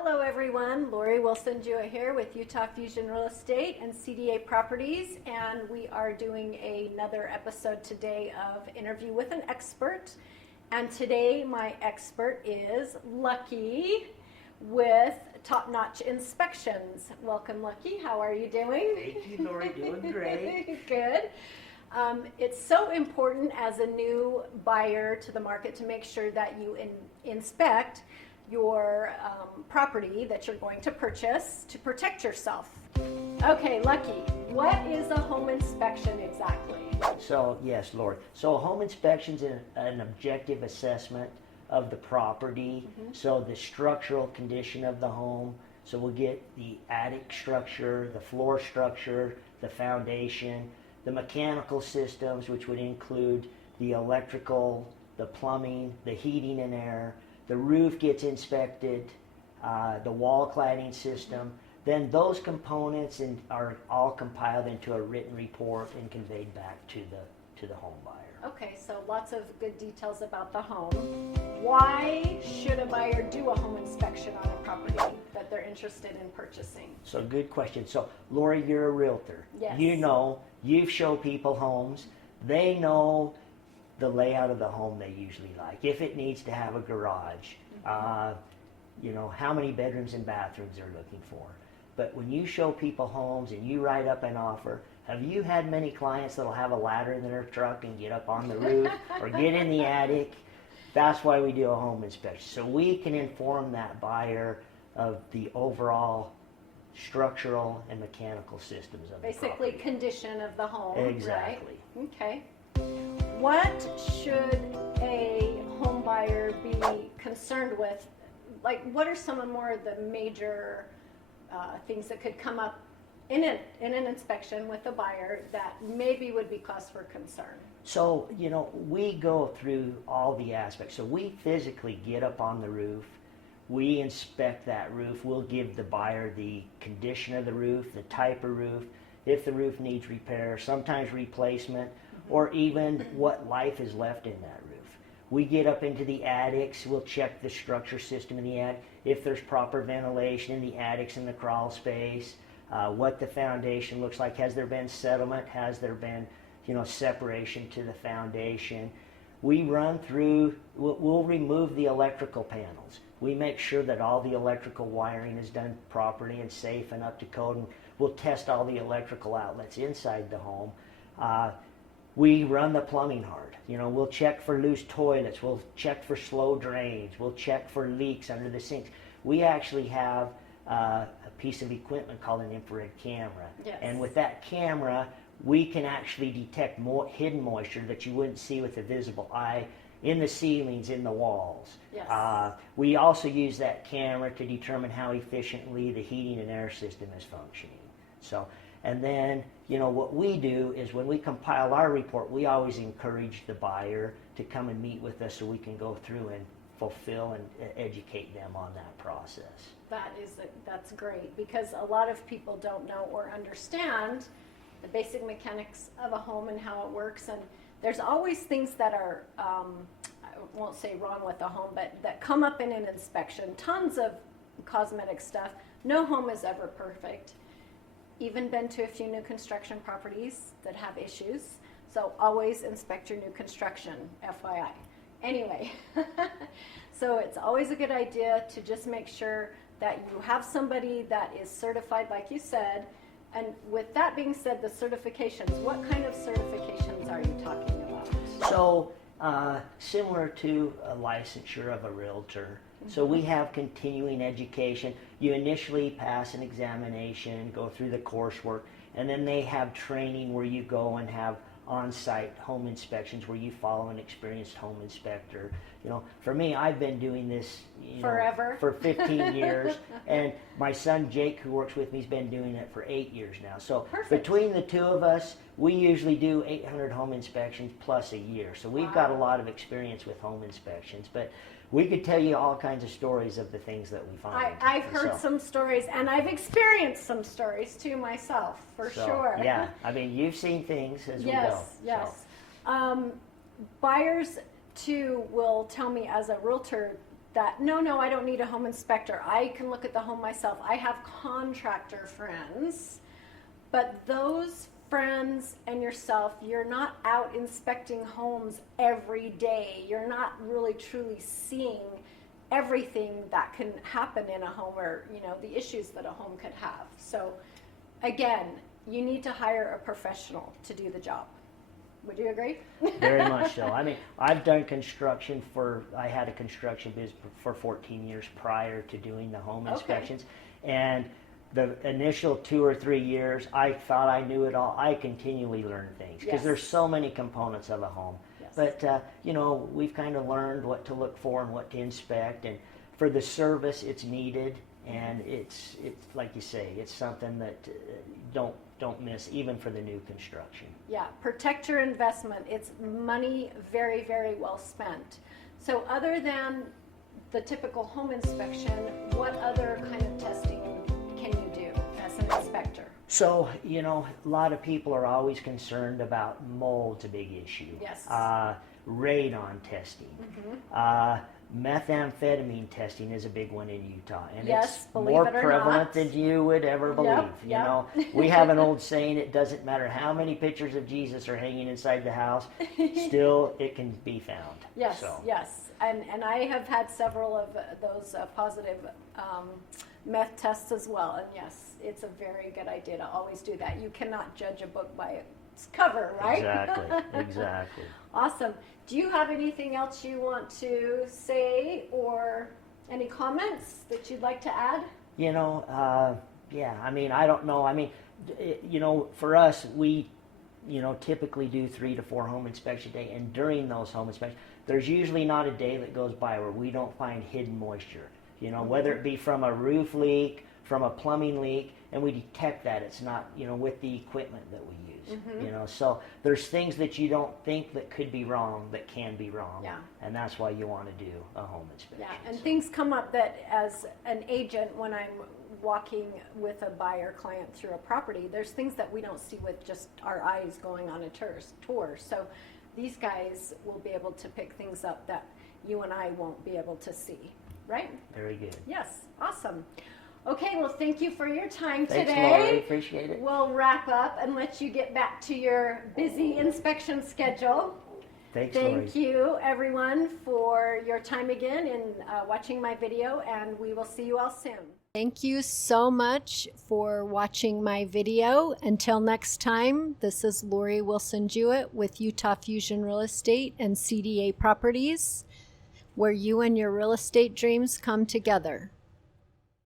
Hello everyone, Lori Wilson-Jewett here with Utah Fusion Real Estate and CDA Properties, and we are doing another episode today of Interview with an Expert. And today my expert is Lucky with Top Notch Inspections. Welcome, Lucky. How are you doing? Thank you, Lori. Doing great. Good. It's so important as a new buyer to the market to make sure that you inspect your property that you're going to purchase to protect yourself. Okay, Lucky, what is a home inspection exactly? So, yes, Lori. So a home inspection is an objective assessment of the property. So the structural condition of the home. So we'll get the attic structure, the floor structure, the foundation, the mechanical systems, which would include the electrical, the plumbing, the heating and air. The roof gets inspected, the wall cladding system. Then those components are all compiled into a written report and conveyed back to the home buyer. Okay, so lots of good details about the home. Why should a buyer do a home inspection on a property that they're interested in purchasing? So good question. So Lori, you're a realtor. Yes. You know, you've showed people homes. They know the layout of the home they usually like. If it needs to have a garage, you know, how many bedrooms and bathrooms they're looking for. But when you show people homes and you write up an offer, have you had many clients that'll have a ladder in their truck and get up on the roof or get in the attic? That's why we do a home inspection. So we can inform that buyer of the overall structural and mechanical systems of Basically, the property. condition of the home. Exactly. Right? Okay. What should a home buyer be concerned with? Like, what are some of more of the major things that could come up in an inspection with a buyer that maybe would be cause for concern? So, you know, we go through all the aspects. So we physically get up on the roof. We inspect that roof. We'll give the buyer the condition of the roof, the type of roof, if the roof needs repair, sometimes replacement, or even what life is left in that roof. We get up into the attics. We'll check the structure system in the attic, if there's proper ventilation in the attics and the crawl space, what the foundation looks like. Has there been settlement? Has there been, you know, separation to the foundation? We run through, we'll remove the electrical panels. We make sure that all the electrical wiring is done properly and safe and up to code. And we'll test all the electrical outlets inside the home. We run the plumbing hard. You know, we'll check for loose toilets. We'll check for slow drains. We'll check for leaks under the sinks. We actually have a piece of equipment called an infrared camera. Yes. And with that camera, we can actually detect hidden moisture that you wouldn't see with the visible eye in the ceilings, in the walls. Yes. We also use that camera to determine how efficiently the heating and air system is functioning. So, and then, you know, what we do is when we compile our report, we always encourage the buyer to come and meet with us so we can go through and fulfill and educate them on that process. That's great, because a lot of people don't know or understand the basic mechanics of a home and how it works, and there's always things that are, I won't say wrong with a home, but that come up in an inspection. Tons of cosmetic stuff. No home is ever perfect. Even been to a few new construction properties that have issues. So always inspect your new construction, FYI. Anyway, so it's always a good idea to just make sure that you have somebody that is certified, like you said. And with that being said, the certifications, what kind of certifications are you talking about? So, similar to a licensure of a realtor. So we have continuing education. You initially pass an examination, go through the coursework, and then they have training where you go and have on-site home inspections where you follow an experienced home inspector. You know, for me, I've been doing this forever, for 15 years, and my son Jake, who works with me, has been doing it for 8 years now. So perfect. Between the two of us, we usually do 800 home inspections plus a year. So we've got a lot of experience with home inspections, but we could tell you all kinds of stories of the things that we find. I've heard some stories, and I've experienced some stories too myself, for sure. Yeah, I mean, you've seen things as we go. Yes. Buyers too will tell me as a realtor that, no, I don't need a home inspector. I can look at the home myself. I have contractor friends, but those friends and yourself, you're not out inspecting homes every day. You're not really truly seeing everything that can happen in a home, or the issues that a home could have. So again, you need to hire a professional to do the job. Would you agree? Very much so. I mean, I've done construction I had a construction business for 14 years prior to doing the home inspections. And the initial 2 or 3 years, I thought I knew it all. I continually learn things because there's so many components of a home. Yes. But, we've kind of learned what to look for and what to inspect. And for the service, it's needed. And it's like you say, it's something that don't miss, even for the new construction. Yeah, protect your investment. It's money very, very well spent. So other than the typical home inspection, what other kind of testing can you do as an inspector? So, a lot of people are always concerned about mold's a big issue. Yes. Radon testing. Mm-hmm. Methamphetamine testing is a big one in Utah, and yes, it's more prevalent than you would ever believe. Yep. We have an old saying: it doesn't matter how many pictures of Jesus are hanging inside the house, still it can be found. Yes, yes, and I have had several of those positive meth tests as well, and yes, it's a very good idea to always do that. You cannot judge a book by its cover, right? Exactly. Awesome. Do you have anything else you want to say, or any comments that you'd like to add? Yeah, I mean, I don't know. I mean, for us, we, typically do 3 to 4 home inspections a day, and during those home inspections, there's usually not a day that goes by where we don't find hidden moisture, whether it be from a roof leak, from a plumbing leak, and we detect that it's not, with the equipment that we use. Mm-hmm. So there's things that you don't think that could be wrong that can be wrong. Yeah. And that's why you want to do a home inspection. Yeah, and things come up that as an agent, when I'm walking with a buyer client through a property, there's things that we don't see with just our eyes going on a tour. So these guys will be able to pick things up that you and I won't be able to see, right? Very good. Yes, awesome. Okay, well, thank you for your time Thanks, today. Lori. Appreciate it. We'll wrap up and let you get back to your busy inspection schedule. Thanks, Lori. Thank you, everyone, for your time again in watching my video, and we will see you all soon. Thank you so much for watching my video. Until next time, this is Lori Wilson-Jewett with Utah Fusion Real Estate and CDA Properties, where you and your real estate dreams come together.